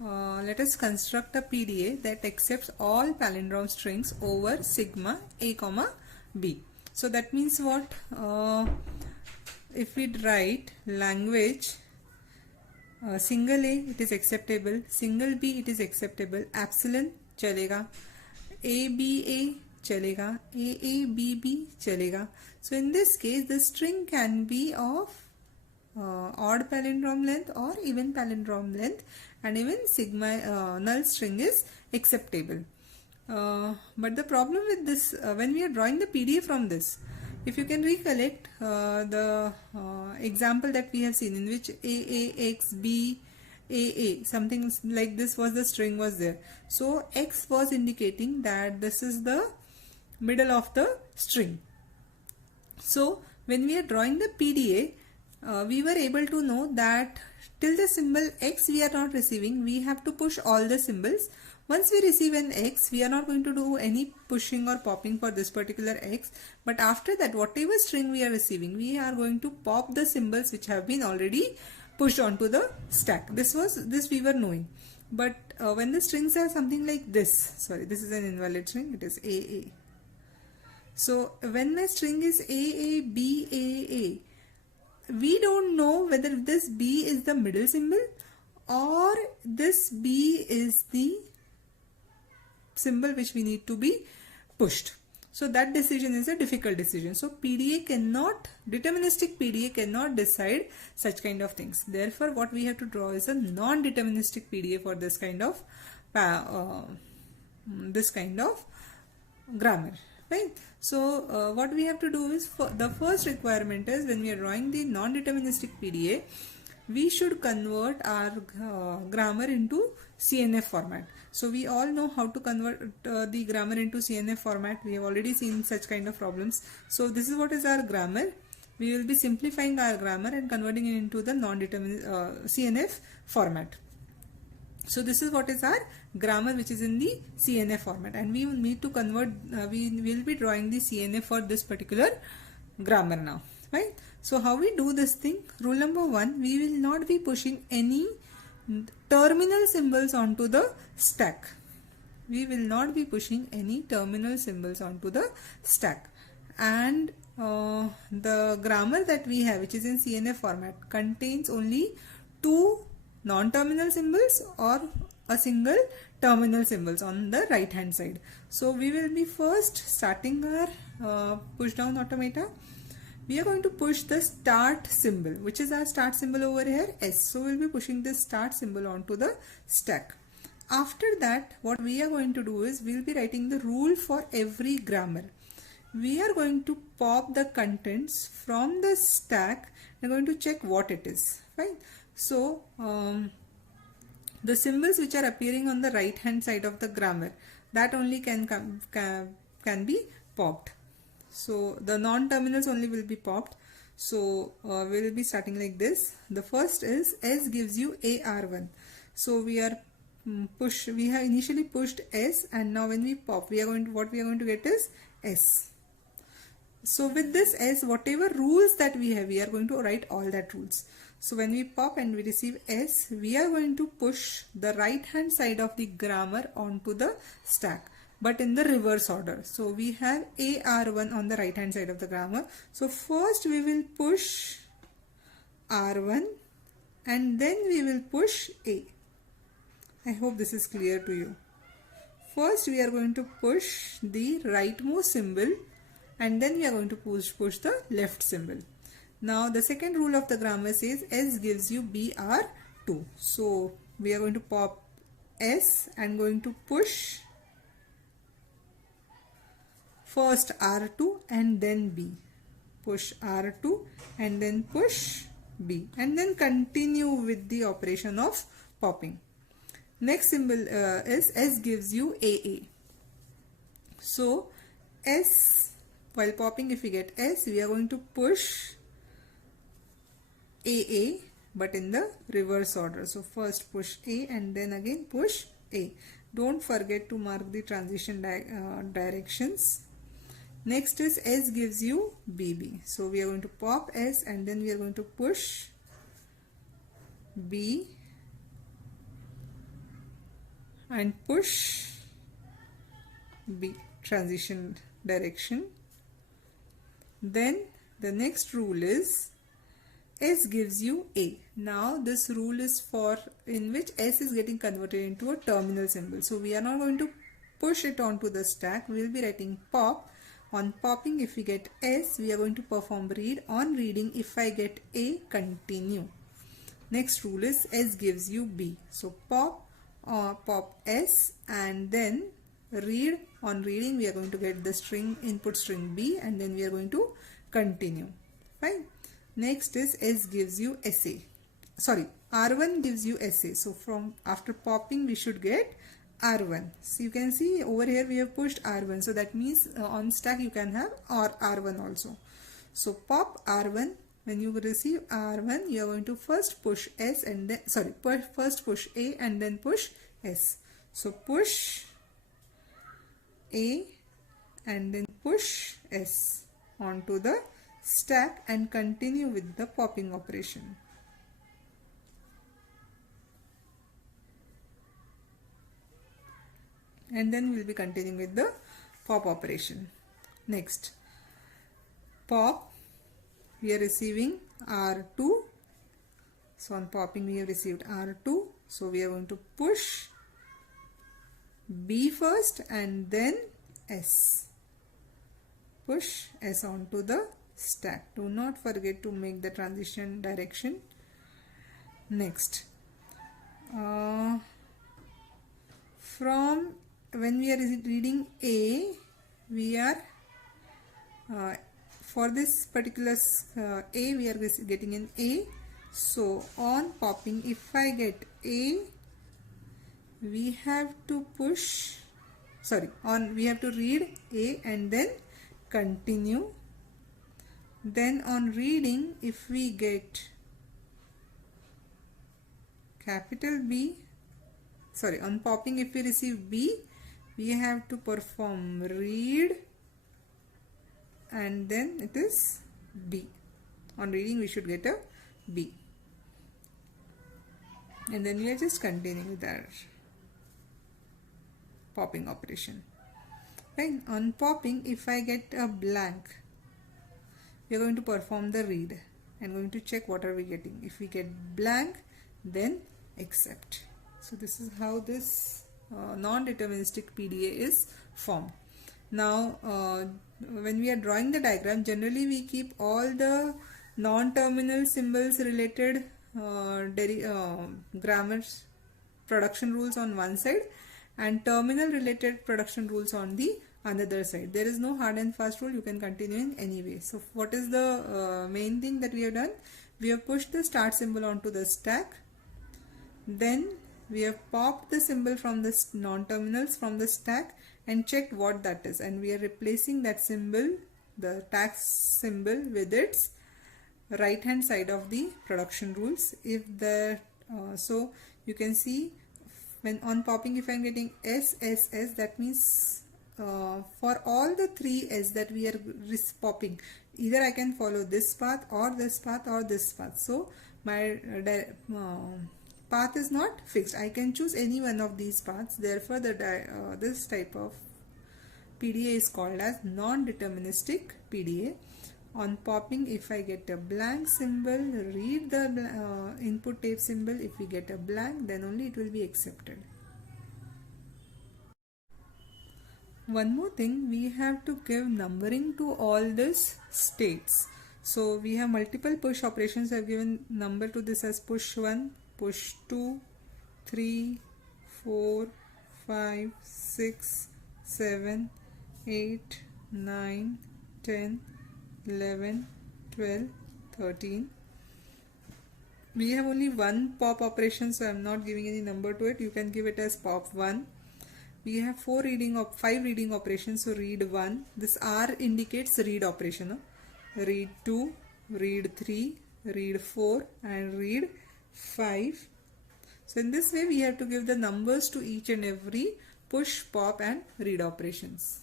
let us construct a PDA that accepts all palindrome strings over sigma a comma b. So that means what? If we write language single a, it is acceptable, single b, it is acceptable, epsilon chalega, a chalega, a chalega. So in this case the string can be of odd palindrome length or even palindrome length, and even sigma null string is acceptable. But the problem with this, when we are drawing the PDA from this, if you can recollect the example that we have seen in which X, B, A, something like this was the string was there. So X was indicating that this is the middle of the string. So when we are drawing the PDA, we were able to know that till the symbol X we are not receiving, we have to push all the symbols. Once we receive an X, we are not going to do any pushing or popping for this particular X. But after that, whatever string we are receiving, we are going to pop the symbols which have been already pushed onto the stack. This we were knowing. But when the strings are something like this, sorry, this is an invalid string, it is AA. So when my string is AA, we don't know whether this B is the middle symbol or this B is the symbol which we need to be pushed. So that decision is a difficult decision. So deterministic PDA cannot decide such kind of things. Therefore, what we have to draw is a non-deterministic PDA for this kind of grammar. Right? So what we have to do is, the first requirement is, when we are drawing the non-deterministic PDA, we should convert our grammar into CNF format. So we all know how to convert the grammar into CNF format. We have already seen such kind of problems. So this is what is our grammar. We will be simplifying our grammar and converting it into the CNF format. So this is what is our grammar, which is in the CNF format, and we will need to convert, we will be drawing the CNF for this particular grammar now, right? So how we do this thing? Rule number 1, we will not be pushing any terminal symbols onto the stack. We will not be pushing any terminal symbols onto the stack. And the grammar that we have, which is in CNF format, contains only 2 non-terminal symbols or a single terminal symbols on the right hand side. So we will be first starting our push down automata. We are going to push the start symbol, which is our start symbol over here, S. So we will be pushing this start symbol onto the stack. After that, what we are going to do is, we will be writing the rule for every grammar. We are going to pop the contents from the stack and going to check what it is, right? So the symbols which are appearing on the right hand side of the grammar, that only can be popped. So the non-terminals only will be popped. So we will be starting like this. The first is S gives you AR1. So we have initially pushed S, and now when we pop, what we are going to get is S. So with this S, whatever rules that we have, we are going to write all that rules. So when we pop and we receive S, we are going to push the right hand side of the grammar onto the stack, but in the reverse order. So we have AR1 on the right hand side of the grammar. So first we will push R1 and then we will push A. I hope this is clear to you. First we are going to push the rightmost symbol and then we are going to push the left symbol. Now the second rule of the grammar says S gives you BR2. So we are going to pop S and going to push first R2 and then B. Push R2 and then push B, and then continue with the operation of popping. Next symbol is S gives you AA. So S, while popping, if we get S, we are going to push AA, but in the reverse order. So first push A and then again push A. Don't forget to mark the transition directions. Next is S gives you BB. So we are going to pop S and then we are going to push B and push B, transition direction. Then the next rule is S gives you A. Now this rule is for in which S is getting converted into a terminal symbol. So we are not going to push it onto the stack. We will be writing pop. On popping, if we get S, we are going to perform read. On reading, if I get A, continue. Next rule is S gives you B. So pop S and then read. On reading, we are going to get the string input string B and then we are going to continue. Fine. Next is S gives you SA. Sorry, R1 gives you SA. So from after popping, we should get R1. So you can see over here we have pushed R1. So that means on stack you can have R1 also. So pop R1. When you receive R1, you are going to first push S and then first push A and then push S. So push A and then push S onto the stack and continue with the popping operation. And then we'll be continuing with the pop operation. Next, pop, we are receiving R2. So on popping we have received R2. So we are going to push B first and then S. Push S onto the stack. Do not forget to make the transition direction. Next, from when we are reading A, we are for this particular A, we are getting an A. So on popping, if I get A, we have to push, we have to read A and then continue. Then on reading, if we get capital B, on popping, if we receive B, we have to perform read and then it is B. On reading, we should get a B. And then we are just continuing with our popping operation. Right? On popping, if I get a blank, we are going to perform the read and going to check what are we getting. If we get blank, then accept. So this is how this non-deterministic PDA is formed. Now when we are drawing the diagram, generally we keep all the non-terminal symbols related grammars production rules on one side and terminal related production rules on the another side. There is no hard and fast rule. You can continue in any way. So what is the main thing that we have done? We have pushed the start symbol onto the stack. Then we have popped the symbol from the non-terminals from the stack and checked what that is. And we are replacing that symbol, the tag symbol, with its right hand side of the production rules. If the so you can see when on popping, if I am getting S, S, S, that means for all the three S that we are popping, either I can follow this path or this path or this path. So my path is not fixed. I can choose any one of these paths. Therefore, this type of PDA is called as non-deterministic PDA. On popping, if I get a blank symbol, read the input tape symbol. If we get a blank, then only it will be accepted. One more thing, we have to give numbering to all these states. So we have multiple push operations. I have given number to this as push 1, push 2, 3, 4, 5, 6, 7, 8, 9, 10, 11, 12, 13. We have only one pop operation, so I am not giving any number to it. You can give it as pop 1. We have 5 reading operations, so read 1. This R indicates read operation. Read 2, read 3, read 4 and read 5. So in this way we have to give the numbers to each and every push, pop and read operations.